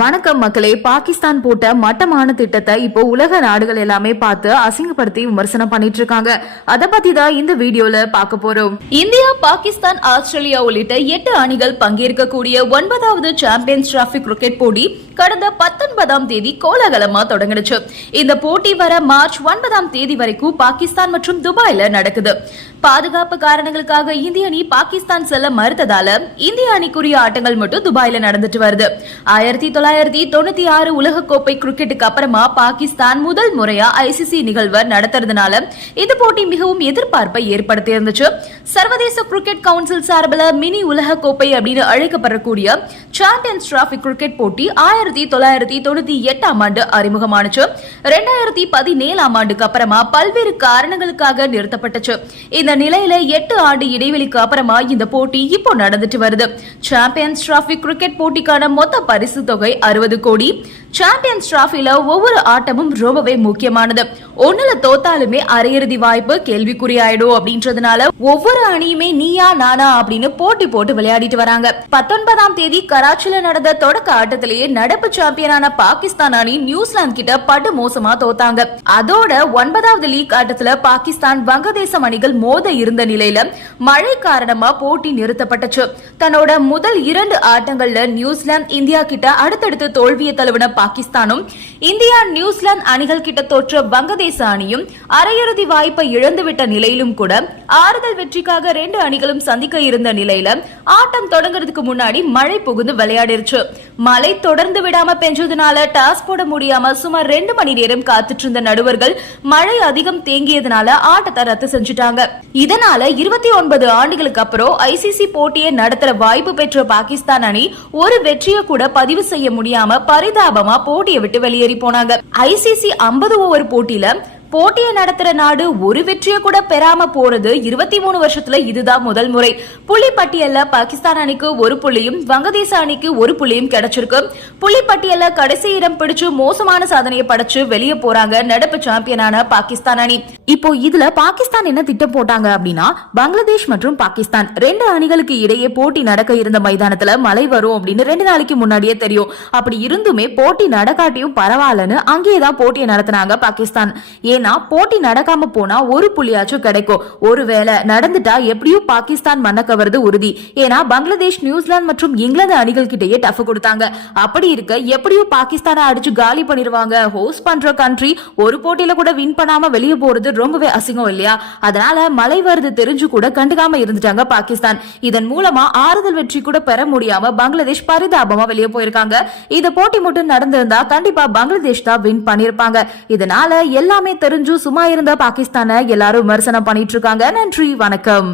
வணக்கம் மக்களே. பாகிஸ்தான் போட்ட மட்டமான திட்டத்தை இப்போ உலக நாடுகள் எல்லாமே பார்த்து அசிங்கப்படுத்தி விமர்சனம் பண்ணிட்டு இருக்காங்க. அத பத்தி தான் இந்த வீடியோல பார்க்க போறோம். இந்தியா, பாகிஸ்தான், ஆஸ்திரேலியா உள்ளிட்ட 8 அணிகள் பங்கேற்கக்கூடிய 9வது சாம்பியன்ஸ் டிராபி கிரிக்கெட் போட்டி கடந்த 19ஆம் தேதி கோலாகலமா தொடங்கிடுச்சு. இந்த போட்டி வர மார்ச் 9ஆம் தேதி வரைக்கும் பாகிஸ்தான் மற்றும் துபாயில நடக்குது. பாதுகாப்பு காரணங்களுக்காக இந்திய அணி பாகிஸ்தான் செல்ல மறுத்ததால இந்திய அணிக்குரிய ஆட்டங்கள் மட்டும் துபாயில நடந்துட்டு வருது. 1996 உலகக்கோப்பை கிரிக்கெட்டுக்கு அப்புறமா பாகிஸ்தான் முதல் முறையா ஐசிசி நிகழ்வை நடத்துறதுனால இந்த போட்டி மிகவும் எதிர்பார்ப்பை ஏற்படுத்தி இருந்துச்சு. சர்வதேச கிரிக்கெட் கவுன்சில் சார்பில் மினி உலகக்கோப்பை அப்படின்னு அழைக்கப்படக்கூடிய சாம்பியன்ஸ் டிராபி கிரிக்கெட் போட்டி 1998ஆம் ஆண்டு அறிமுகமானுச்சு. 2017ஆம் ஆண்டுக்கு அப்புறமா பல்வேறு காரணங்களுக்காக நிறுத்தப்பட்டுச்சு. இந்த நிலையில 8 ஆண்டு இடைவெளிக்கு அப்புறமா இந்த போட்டி இப்போ நடந்துட்டு வருது. சாம்பியன்ஸ் டிராபி கிரிக்கெட் போட்டிக்கான மொத்த பரிசு தொகை 60 கோடி. சாம்பியன்ஸ் டிராபில ஒவ்வொரு ஆட்டமும் ரொம்பவே முக்கியமானது. ஒண்ணுல தோத்தாலுமே அரையிறுதி வாய்ப்பு கேள்விக்குறியாயிடும் அப்படின்றதுனால ஒவ்வொரு அணியுமே நீயா நானா அப்படின்னு போட்டி போட்டு விளையாடிட்டு வராங்க. 19ஆம் தேதி கராச்சியில நடந்த தொடக்க ஆட்டத்திலேயே நடப்பு சாம்பியனான பாகிஸ்தான் அணி நியூசிலாந்து கிட்ட படு மோசமா தோத்தாங்க. அதோட 9வது லீக் ஆட்டத்துல பாகிஸ்தான் வங்கதேசம் அணிகள் மோத இருந்த நிலையில மழை காரணமா போட்டி நிறுத்தப்பட்டுச்சு. தன்னோட முதல் 2 ஆட்டங்கள்ல நியூசிலாந்து இந்தியா கிட்ட அடுத்தடுத்து தோல்வியை தழுவின பாகிஸ்தானும் இந்தியா நியூசிலாந்து அணிகள் கிட்ட தோற்ற வங்கதேச அணியும் அரையிறுதி வாய்ப்பை இழந்துவிட்ட நிலையிலும் கூட ஆறுதல் வெற்றிக்காக 2 அணிகளும் சந்திக்க இருந்த நிலையில ஆட்டம் தொடங்குறதுக்கு முன்னாடி மழை புகுந்து விளையாடிருச்சு. மழை தொடர்ந்து விடாம பெஞ்சதுனால டாஸ் போட முடியாம சுமார் 2 மணி நேரம் காத்துட்டு இருந்த நடுவர்கள் மழை அதிகம் தேங்கியதுனால ஆட்டத்தை ரத்து செஞ்சுட்டாங்க. இதனால 29 ஆண்டுகளுக்கு அப்புறம் ஐசிசி போட்டியை நடத்துற வாய்ப்பு பெற்ற பாகிஸ்தான் அணி ஒரு வெற்றியை கூட பதிவு செய்ய முடியாம பரிதாபமா போட்டியை விட்டு வெளியேறி போனாங்க. ஐசிசி 50 ஓவர் போட்டியை நடத்துற நாடு ஒரு வெற்றியை கூட பெறாம போறது 23 வருஷத்துல இதுதான் முதல் முறை. புள்ளி பட்டியல்ல பாகிஸ்தான் அணிக்கு 1 புள்ளியும் வங்கதேச அணிக்கு 1 புள்ளியும் கிடைச்சிருக்கு. புள்ளி பட்டியல்ல கடைசி இடம் பிடிச்சு மோசமான சாதனையை படைச்சு வெளியே போறாங்க நடப்பு சாம்பியனான பாகிஸ்தான் அணி. இப்போ இதுல பாகிஸ்தான் என்ன திட்டம் போட்டாங்க அப்படின்னா, பங்களாதேஷ் மற்றும் பாகிஸ்தான் 2 அணிகளுக்கு இடையே போட்டி நடக்க இருந்த மைதானத்துல மழை வரும் அப்படின்னு 2 நாளைக்கு முன்னாடியே தெரியும். அப்படி இருந்துமே போட்டி நடக்காட்டியும் பரவாயில்லன்னு அங்கேயேதான் போட்டியை நடத்தினாங்க பாகிஸ்தான். ஏன்னா போட்டி நடக்காம போனா 1 புள்ளியாச்சும் கிடைக்கும். ஒருவேளை நடந்துட்டா எப்படியும் பாகிஸ்தான் மண்ண கவர்றது உறுதி. ஏன்னா பங்களாதேஷ், நியூசிலாந்து மற்றும் இங்கிலாந்து அணிகள் கிட்டேயே டஃப் கொடுத்தாங்க. அப்படி இருக்க எப்படியும் பாகிஸ்தானை அடிச்சு காலி பண்ணிருவாங்க. ஹோஸ்ட் பண்ற கண்ட்ரி ஒரு போட்டியில கூட வின் பண்ணாம வெளியே போறது ரொம்பவே அசிங்கம் இல்லையா? அதனால மழை வருது தெரிஞ்சு கூட கண்டுக்காம இருந்துட்டாங்க பாகிஸ்தான். இதன் மூலமா ஆறுதல் வெற்றி கூட பெற முடியாம பங்களாதேஷ் பரிதாபமா வெளியே போயிருக்காங்க. இந்த போட்டி மட்டும் நடந்திருந்தா கண்டிப்பா பங்களாதேஷ் தான் வின் பண்ணிருப்பாங்க. இதனால எல்லாமே தெரிஞ்சு சும்மா இருந்த பாகிஸ்தானை எல்லாரும் விமர்சனம் பண்ணிட்டு இருக்காங்க. நன்றி, வணக்கம்.